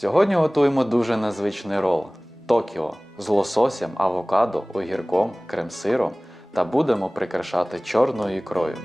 Сьогодні готуємо дуже незвичний рол Токіо з лососем, авокадо, огірком, крем-сиром та будемо прикрашати чорною ікрою.